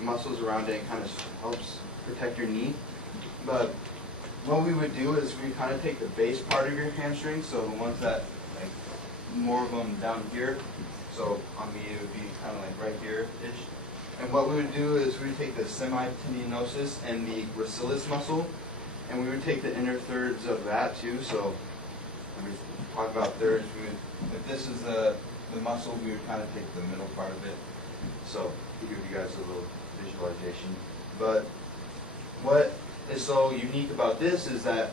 muscles around it and kind of helps protect your knee. But what we would do is we kind of take the base part of your hamstring, so the ones that, like, more of them down here. So on me it would be kind of like right here-ish. And what we would do is we would take the semitendinosus and the gracilis muscle, and we would take the inner thirds of that too. So when we talk about thirds, if this is the muscle, we would kind of take the middle part of it. So to give you guys a little visualization. But what is so unique about this is that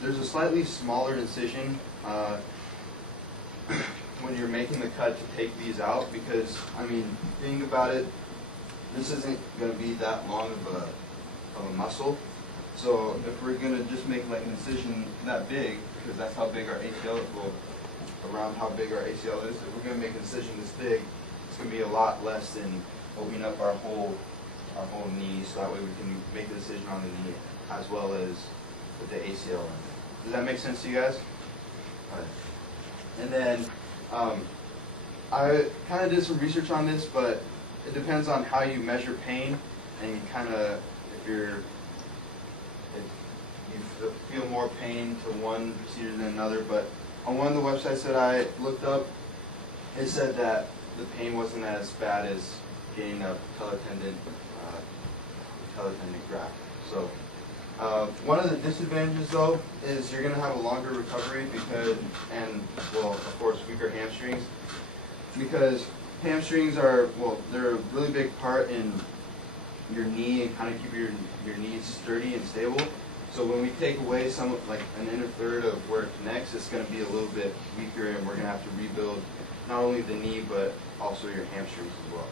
there's a slightly smaller incision when you're making the cut to take these out, because, I mean, think about it, this isn't going to be that long of a muscle. So if we're going to just make like an incision that big, because that's how big our ACL is, well, around how big our ACL is, if we're going to make an incision this big, it's going to be a lot less than opening up our whole knee, so that way we can make the incision on the knee as well as with the ACL in it. Does that make sense to you guys? All right. And then I kind of did some research on this, but it depends on how you measure pain, and you kind of, if you feel more pain to one procedure than another. But on one of the websites that I looked up, it said that the pain wasn't as bad as getting a patellar tendon graft. So one of the disadvantages, though, is you're going to have a longer recovery because, and well, of course, weaker hamstrings, because hamstrings are, well, they're a really big part in your knee and kind of keep your knees sturdy and stable. So when we take away some, like an inner third of where it connects, it's going to be a little bit weaker, and we're going to have to rebuild not only the knee but also your hamstrings as well.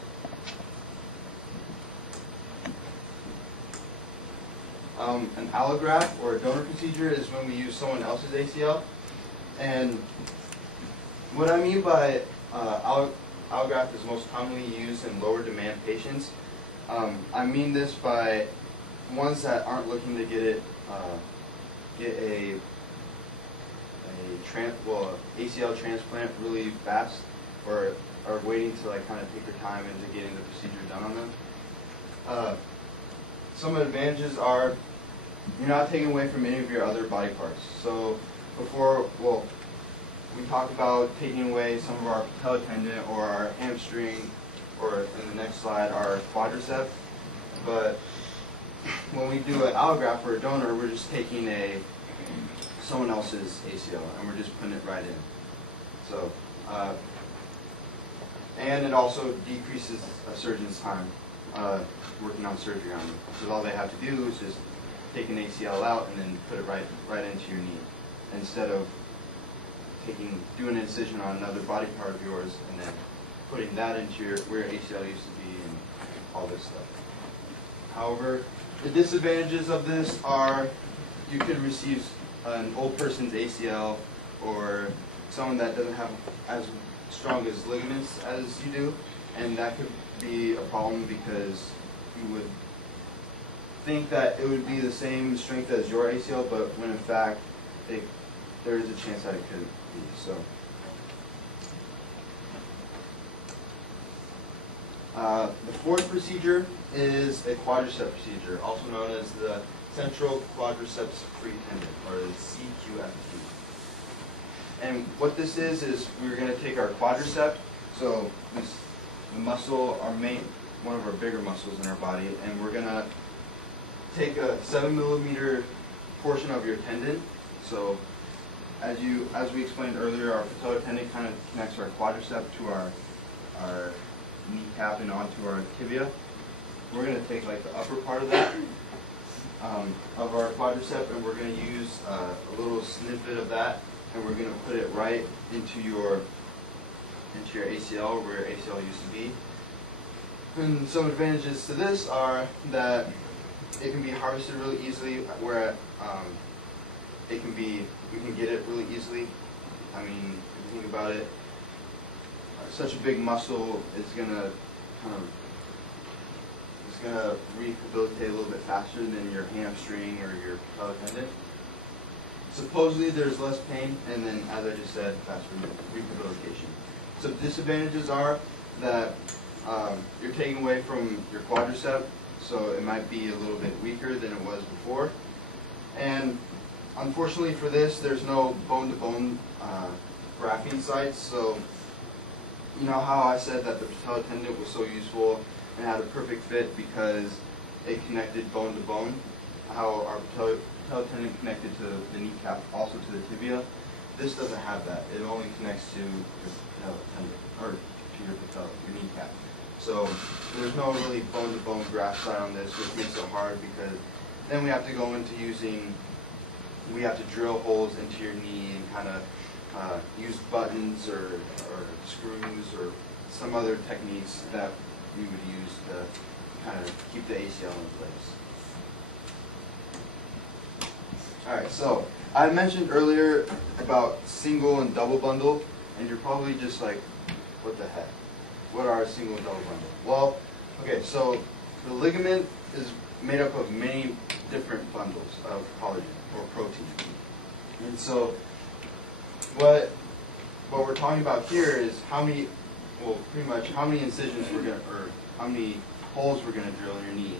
An allograft or a donor procedure is when we use someone else's ACL. And what I mean by allograft is most commonly used in lower demand patients. I mean this by ones that aren't looking to get a ACL transplant really fast, or are waiting to like kind of take their time into getting the procedure done on them. Some advantages are you're not taking away from any of your other body parts. So before, well, we talked about taking away some of our patellar tendon or our hamstring, or in the next slide, our quadricep. But when we do an allograft or a donor, we're just taking someone else's ACL and we're just putting it right in. So, and it also decreases a surgeon's time working on surgery on them, because all they have to do is just take an ACL out and then put it right into your knee, instead of doing an incision on another body part of yours and then putting that into where your ACL used to be and all this stuff. However, the disadvantages of this are you could receive an old person's ACL, or someone that doesn't have as strong as ligaments as you do, and that could be a problem because you would think that it would be the same strength as your ACL, but when in fact there is a chance that it couldn't be. So, the fourth procedure is a quadricep procedure, also known as the central quadriceps free tendon, or the CQFT. And what this is we're going to take our quadricep, so the muscle, one of our bigger muscles in our body, and we're going to take a 7mm portion of your tendon. So as we explained earlier, our patellar tendon kind of connects our quadricep to our kneecap and onto our tibia. We're going to take like the upper part of that, of our quadricep, and we're going to use a little snippet of that, and we're going to put it right into your ACL, where your ACL used to be. And some advantages to this are that it can be harvested really easily, where we can get it really easily. I mean, if you think about it, such a big muscle is gonna rehabilitate a little bit faster than your hamstring or your patellar tendon. Supposedly there's less pain, and then, as I just said, faster rehabilitation. So disadvantages are that you're taking away from your quadricep, so it might be a little bit weaker than it was before. And unfortunately for this, there's no bone-to-bone grafting sites. So you know how I said that the patella tendon was so useful and had a perfect fit because it connected bone to bone? How our patella tendon connected to the kneecap, also to the tibia. This doesn't have that. It only connects to your patella tendon, or to your patella, your kneecap. So there's no really bone-to-bone graft site on this, which makes it hard because then we have to go into we have to drill holes into your knee and kind of use buttons or screws or some other techniques that we would use to kind of keep the ACL in place. Alright, so I mentioned earlier about single and double bundle, and you're probably just like, what the heck? What are a single and double bundle? Well, okay, so the ligament is made up of many different bundles of collagen or protein. And so what we're talking about here is how many, well, pretty much how many incisions we're going to, or how many holes we're going to drill in your knee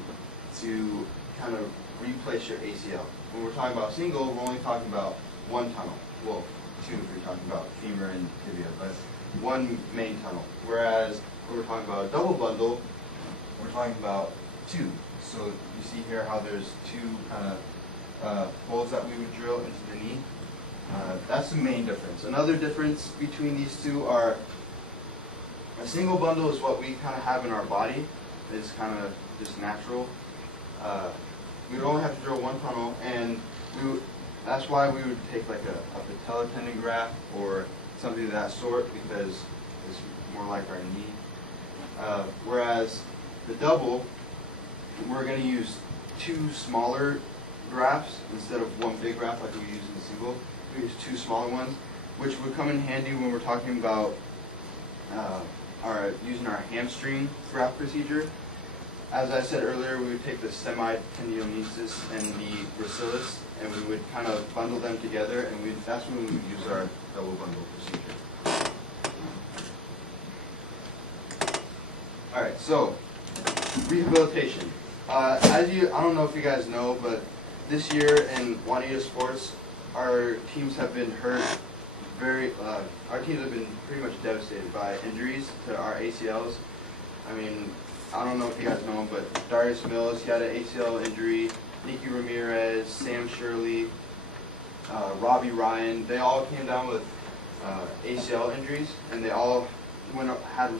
to kind of replace your ACL. When we're talking about single, we're only talking about one tunnel. Well, two if you're talking about femur and tibia, but one main tunnel. Whereas when we're talking about a double bundle, we're talking about two. So you see here how there's two kind of holes that we would drill into the knee. That's the main difference. Another difference between these two are a single bundle is what we kind of have in our body. It's kind of just natural. We would only have to drill one tunnel, and that's why we would take like a patella tendon graft or something of that sort, because it's more like our knee. Whereas the double, we're going to use two smaller grafts instead of one big graft like we use in the single. We use two smaller ones, which would come in handy when we're talking about using our hamstring graft procedure. As I said earlier, we would take the semitendinomesis and the gracilis, and we would kind of bundle them together, and that's when we would use our double bundle procedure. All right, so rehabilitation. I don't know if you guys know, but this year in Juanita sports, our teams have been hurt our teams have been pretty much devastated by injuries to our ACLs. I mean, I don't know if you guys know him, but Darius Mills, he had an ACL injury. Nicky Ramirez, Sam Shirley, Robbie Ryan, they all came down with ACL injuries, and they all had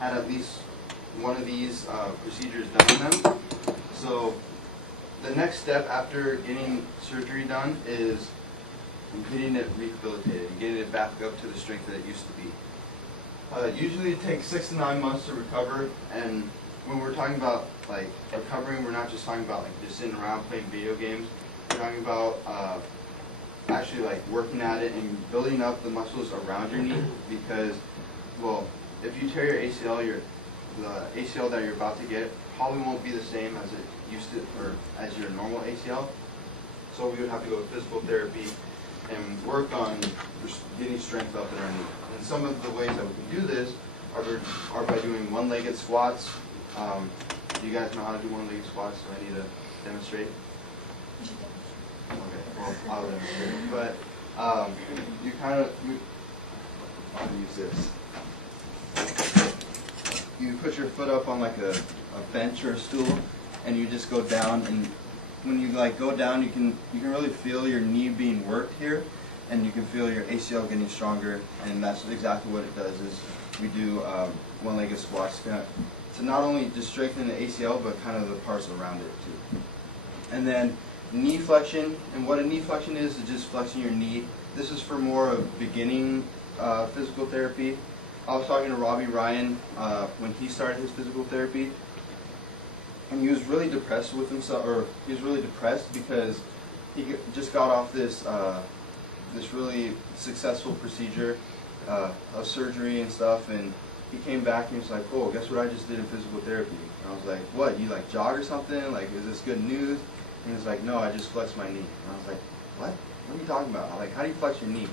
at least one of these procedures done on them. So the next step after getting surgery done is getting it rehabilitated and getting it back up to the strength that it used to be. Usually it takes 6 to 9 months to recover, and when we're talking about like recovering, we're not just talking about like just sitting around playing video games. We're talking about actually like working at it and building up the muscles around your knee, because, well, if you tear your ACL, the ACL that you're about to get probably won't be the same as it used to, or as your normal ACL. So we would have to go to physical therapy and work on getting strength up in our knee. And some of the ways that we can do this are by doing one-legged squats. Do you guys know how to do one-legged squats? Do I need to demonstrate? Okay, well, I'll demonstrate. But I'll use this. You put your foot up on like a bench or a stool, and you just go down, and when you like go down, you can really feel your knee being worked here, and you can feel your ACL getting stronger. And that's exactly what it does. Is we do one-legged squats to not only just strengthen the ACL, but kind of the parts around it too. And then knee flexion, and what a knee flexion is just flexing your knee. This is for more of beginning physical therapy. I was talking to Robbie Ryan when he started his physical therapy, and he was really depressed with himself, or he was really depressed because he just got off this this really successful procedure of surgery and stuff, and he came back and he was like, "Oh, guess what I just did in physical therapy?" And I was like, "What? You like jog or something? Like, is this good news?" And he was like, "No, I just flexed my knee." And I was like, "What? What are you talking about? Like, how do you flex your knee?"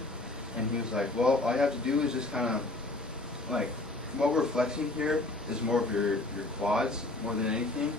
And he was like, "Well, all you have to do is just kind of like what we're flexing here is more of your quads more than anything.